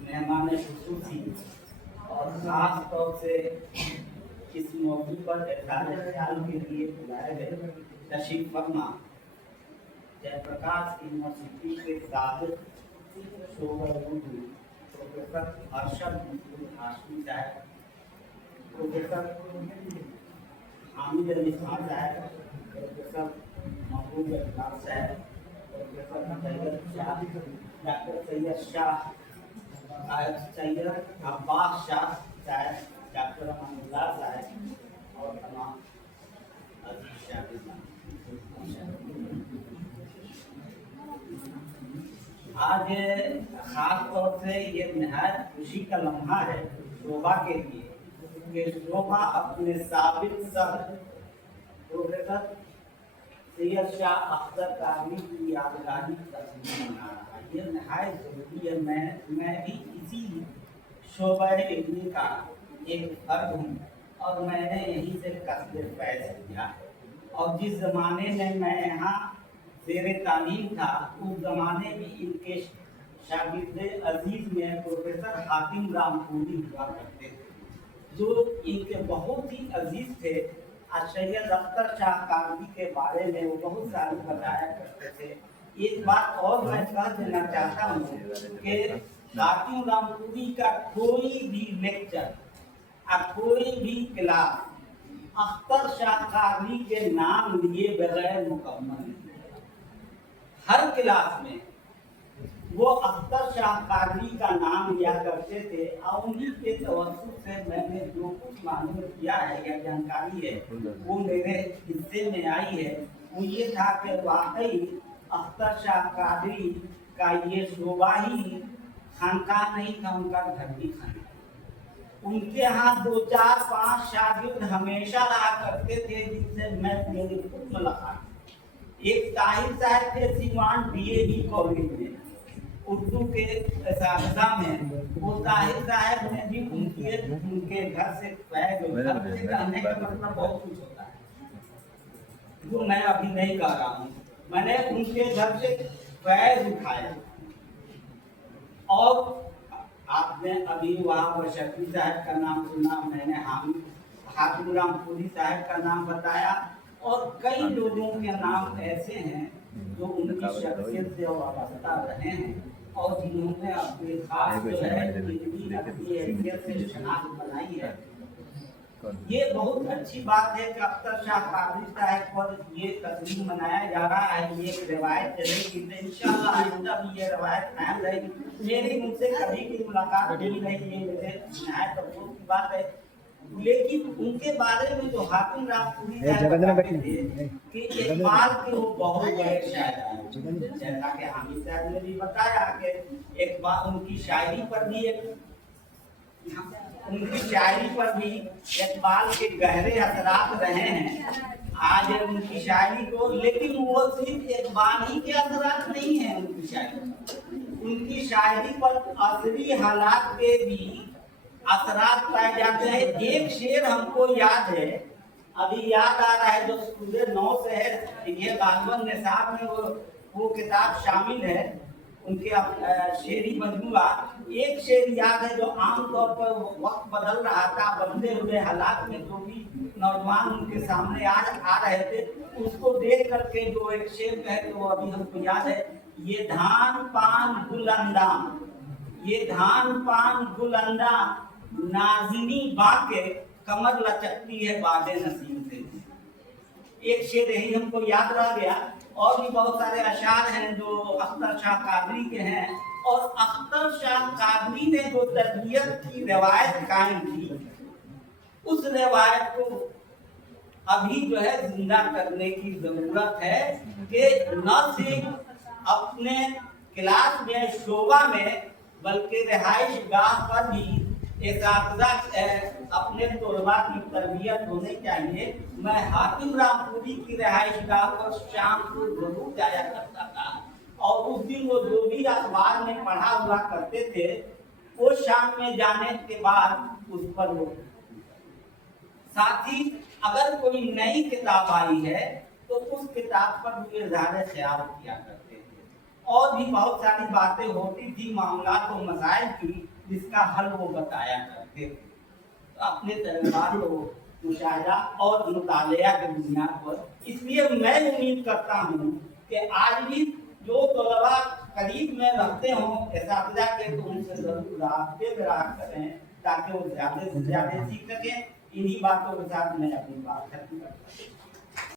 मेहमान खुसूसी और खास तौर से इस मौके पर इज़हार ख्याल के लिए बुलाए गए तशरीफ फरमा जयप्रकाश यूनिवर्सिटी के साबिक शोबा उर्दू प्रोफेसर अरशद हाशमी साहब, प्रोफेसर हामिद अली खान साहब, प्रोफेसर महबूब अख्तर साहब, प्रोफेसर सैयद शाह, डॉक्टर सैयद शाह, सैयद अब्बास शाह साहब, डॉक्टर अमानुल्लाह साहब और तमाम अजीज शागिर्द। आज खास तौर से ये नहायत खुशी का लम्हा है शोभा के लिए कि शोभा अपने साबिक सदर प्रोफेसर सैयद शाह अख्तर कादरी की यादगारी तस्वीर बना रहा है। ये नहायत जरूरी है। मैं भी इसी शोबा इल्मी का एक फर्द हूँ और मैंने यहीं से कसब फैज़ किया है। और जिस ज़माने में मैं यहाँ ज़ेरे तालीम था उस ज़माने में इनके शागिर्द अजीज़ में प्रोफेसर हातिम रामपुरी हुआ करते थे जो इनके बहुत ही अजीज़ थे। सैयद अख्तर शाह कादरी के बारे में वो बहुत सारी बताया करते थे। एक बात और मैं कह देना चाहता हूँ कि हातिम रामपुरी का कोई भी लेक्चर कोई भी क्लास अख्तर शाह कादरी के नाम लिए बगैर मुकम्मल नहीं। हर क्लास में वो अख्तर शाह कादरी का नाम लिया करते थे और उन्हीं के तवज्जुह से मैंने जो कुछ मालूम किया है या जानकारी है वो मेरे हिस्से में आई है। वो ये था कि वाकई अख्तर शाह कादरी का ये शोबा ही खानकाह नहीं था, उनका घर भी खानकाह। उनके यहाँ 2, 4, 5 शागिर्द हमेशा रहा करते थे जिनसे मैं मेरी खुद मुलाकात। एक ताहिर साहब थे सीवान DAV कॉलेज में उर्दू के साहिबा में। वो ताहिर साहब ने भी उनके घर से कहने का मतलब बहुत कुछ होता है जो मैं अभी नहीं कह रहा हूँ। मैंने उनके घर से फैज उठाया और आपने अभी वहाँ बशरती साहब का नाम सुना, मैंने हातिम रामपुरी साहब का नाम बताया और कई लोगों के नाम ऐसे हैं जो उनकी शख्सियत से वाबस्ता रहे हैं और जिन्होंने अपने खास जो है अपनी हैसियत से शनाख्त बनाई है। ये बहुत अच्छी बात है कि अख्तर शाह कादरी साहब पर ये तस्वीर मनाया जा रहा है। ये एक रिवायत चलेगी तो इंशाअल्लाह आइंदा भी ये रिवायत कायम रहेगी। मेरी उनसे कभी की मुलाकात नहीं रही, ये मेरे नहायत अफसोस की बात है। लेकिन उनके बारे में जो हातिम रामपुरी कि इकबाल के वो बहुत बड़े शायर हैं, जैसा कि हामिद साहब ने भी बताया कि इकबाल उनकी शायरी पर भी इकबाल के गहरे असरात रहे हैं आज उनकी शायरी को। लेकिन वो सिर्फ इकबाल ही के असरात नहीं है उनकी शायरी पर असली हालात के भी असरात पाए जाते हैं। एक शेर हमको याद है, अभी याद आ रहा है, जो सूरह 9 से है, ये गालिबन निसाब में वो किताब शामिल है उनके शेरी मजमूआ। एक शेर याद है जो आमतौर पर वक्त बदल रहा था, बदले हुए हालात में जो भी नौजवान उनके सामने आ रहे थे उसको देख करके जो एक शेर कहे तो अभी हमको याद है, ये धान पान गुलंदा नाज़िनी बाके कमर लचकती है बादे नसीब से। एक शेर यही हमको याद रह गया। और भी बहुत सारे अशार हैं जो अख्तर शाह कादरी के हैं और अख्तर शाह कादरी ने जो तरबियत की रवायत कायम की उस रवायत को अभी जो है जिंदा करने की जरूरत है कि न सिर्फ अपने क्लास में शोबा में बल्कि रिहाइश गाह पर भी एक अपने तलबा की तरबियत होनी चाहिए। मैं हातिम रामपुरी की रिहाइश गाह पर शाम को जरूर जाया करता था और उस दिन वो जो भी अखबार में पढ़ा हुआ करते थे वो शाम में जाने के बाद उस पर वो साथ ही अगर कोई नई किताब आई है تو اس کتاب پر وہ اظہار خیال کیا کرتے تھے، اور بھی بہت ساری باتیں ہوتی تھی معاملات و مسائل کی جس کا حل وہ بتایا کرتے تھے۔ تو اپنے تجربات و مشاہدہ اور مطالعہ کی بنیاد پر، اس لیے میں امید کرتا ہوں کہ آج بھی جو طلباء قریب میں رکھتے ہوں اساتذہ کے، تو ان سے ضرور رابطے برقرار کریں تاکہ وہ زیادہ سے زیادہ سیکھ سکیں۔ انہی باتوں کے ساتھ میں اپنی بات ختم کرتا ہوں۔